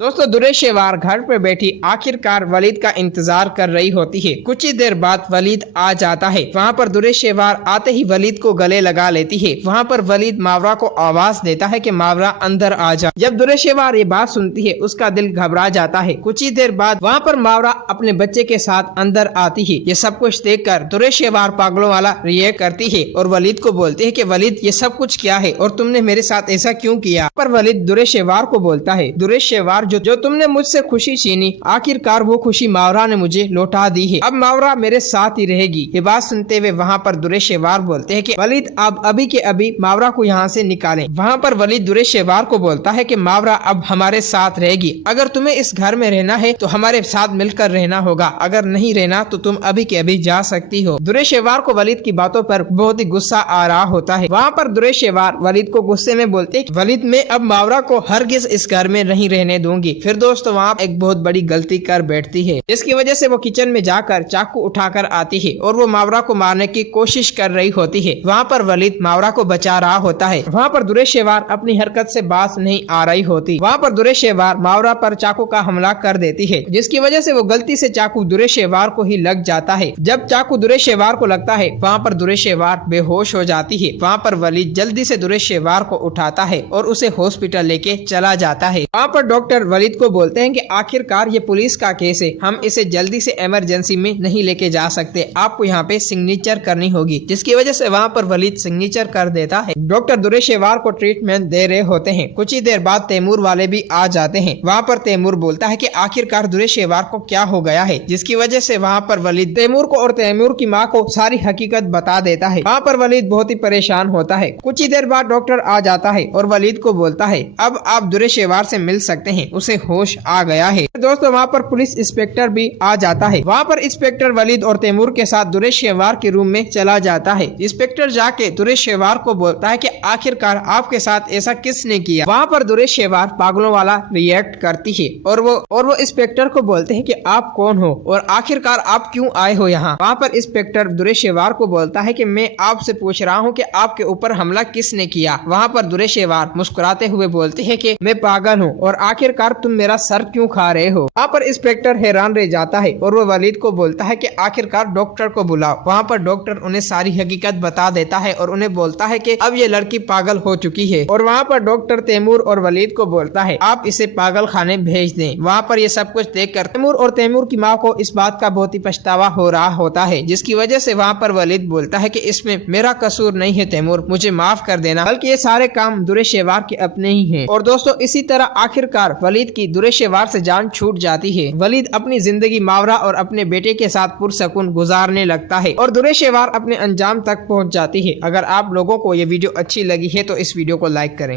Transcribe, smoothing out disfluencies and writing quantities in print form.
दोस्तों दुरेशेवार घर पे बैठी आखिरकार वलीद का इंतजार कर रही होती है। कुछ ही देर बाद वलीद आ जाता है। वहाँ पर दुरेशेवार आते ही वलीद को गले लगा लेती है। वहाँ पर वलीद मावरा को आवाज देता है कि मावरा अंदर आ जा। जब दुरेशेवार ये बात सुनती है उसका दिल घबरा जाता है। कुछ ही देर बाद वहाँ पर मावरा अपने बच्चे के साथ अंदर आती है। ये सब कुछ देखकर दुरेशेवार पागलों वाला रिएक्ट करती है और वलीद को बोलती है कि वलीद ये सब कुछ क्या है और तुमने मेरे साथ ऐसा क्यों किया। पर वलीद दुरेशेवार को बोलता है, दुरेशेवार जो तुमने मुझसे खुशी छीनी, आखिरकार वो खुशी मावरा ने मुझे लौटा दी है। अब मावरा मेरे साथ ही रहेगी। ये बात सुनते हुए वहाँ पर दुरेशेवार बोलते हैं कि वलीद आप अभी के अभी मावरा को यहाँ से निकालें। वहाँ पर वलीद दुरेशेवार को बोलता है कि मावरा अब हमारे साथ रहेगी। अगर तुम्हें इस घर में रहना है तो हमारे साथ मिलकर रहना होगा, अगर नहीं रहना तो तुम अभी के अभी जा सकती हो। दुरेशेवार को वलीद की बातों पर बहुत ही गुस्सा आ रहा होता है। वहाँ पर दुरेशेवार वलीद को गुस्से में बोलते हैं, वलीद मैं अब मावरा को हरगिज इस घर में नहीं रहने दूंगी। फिर दोस्तों वहाँ एक बहुत बड़ी गलती कर बैठती है, जिसकी वजह से वो किचन में जाकर चाकू उठाकर आती है और वो मावरा को मारने की कोशिश कर रही होती है। वहाँ पर वलीद मावरा को बचा रहा होता है। वहाँ पर दुरेशेवार अपनी हरकत से बाज नहीं आ रही होती। वहाँ पर दुरेशेवार मावरा पर चाकू का हमला कर देती है, जिसकी वजह से वो गलती से चाकू दुरेशेवार को ही लग जाता है। जब चाकू दुरेशेवार को लगता है वहाँ पर दुरेशेवार बेहोश हो जाती है। वहाँ पर वलीद जल्दी से दुरेशेवार को उठाता है और उसे हॉस्पिटल लेके चला जाता है। वहाँ पर डॉक्टर वलीद को बोलते हैं कि आखिरकार ये पुलिस का केस है, हम इसे जल्दी से इमरजेंसी में नहीं लेके जा सकते, आपको यहाँ पे सिग्नेचर करनी होगी। जिसकी वजह से वहाँ पर वलीद सिग्नेचर कर देता है। डॉक्टर दुरेशेवार को ट्रीटमेंट दे रहे होते हैं। कुछ ही देर बाद तैमूर वाले भी आ जाते हैं। वहाँ पर तैमूर बोलता है कि आखिरकार दुरेशेवार को क्या हो गया है, जिसकी वजह से वहाँ पर वलीद तैमूर को और तैमूर की माँ को सारी हकीकत बता देता है। वहाँ पर वलीद बहुत ही परेशान होता है। कुछ ही देर बाद डॉक्टर आ जाता है और वलीद को बोलता है अब आप दुरेशेवार से मिल सकते हैं, उसे होश आ गया है। दोस्तों वहाँ पर पुलिस इंस्पेक्टर भी आ जाता है। वहाँ पर इंस्पेक्टर वलीद और तैमूर के साथ दुरेशेवार के रूम में चला जाता है। इंस्पेक्टर जाके दुरेशेवार को बोलता है कि आखिरकार आपके साथ ऐसा किसने किया। वहाँ पर दुरेशेवार पागलों वाला रिएक्ट करती है और वो इंस्पेक्टर को बोलते हैं कि आप कौन हो और आखिरकार आप क्यों आए हो यहाँ। वहाँ पर इंस्पेक्टर दुरेशेवार को बोलता है कि मैं आपसे पूछ रहा हूँ कि आपके ऊपर हमला किसने किया। वहाँ पर दुरेशेवार मुस्कुराते हुए बोलते हैं कि मैं पागल हूँ और आखिरकार तुम मेरा सर क्यों खा रहे हो। वहाँ पर इंस्पेक्टर हैरान रह जाता है और वो वलीद को बोलता है कि आखिरकार डॉक्टर को बुलाओ। वहाँ पर डॉक्टर उन्हें सारी हकीकत बता देता है और उन्हें बोलता है कि अब ये लड़की पागल हो चुकी है। और वहाँ पर डॉक्टर तैमूर और वलीद को बोलता है आप इसे पागल खाने भेज दें। वहाँ पर ये सब कुछ देखकर तैमूर और तैमूर की माँ को इस बात का बहुत ही पछतावा हो रहा होता है, जिसकी वजह से वहाँ पर वलीद बोलता है कि इसमें मेरा कसूर नहीं है तैमूर, मुझे माफ कर देना, बल्कि ये सारे काम दुरेशेवार के अपने ही हैं। और दोस्तों इसी तरह आखिरकार वलीद की दुरेशेवार से जान छूट जाती है। वलीद अपनी जिंदगी मावरा और अपने बेटे के साथ पुरसकून गुजारने लगता है और दुरेशेवार अपने अंजाम तक पहुंच जाती है। अगर आप लोगों को ये वीडियो अच्छी लगी है तो इस वीडियो को लाइक करें।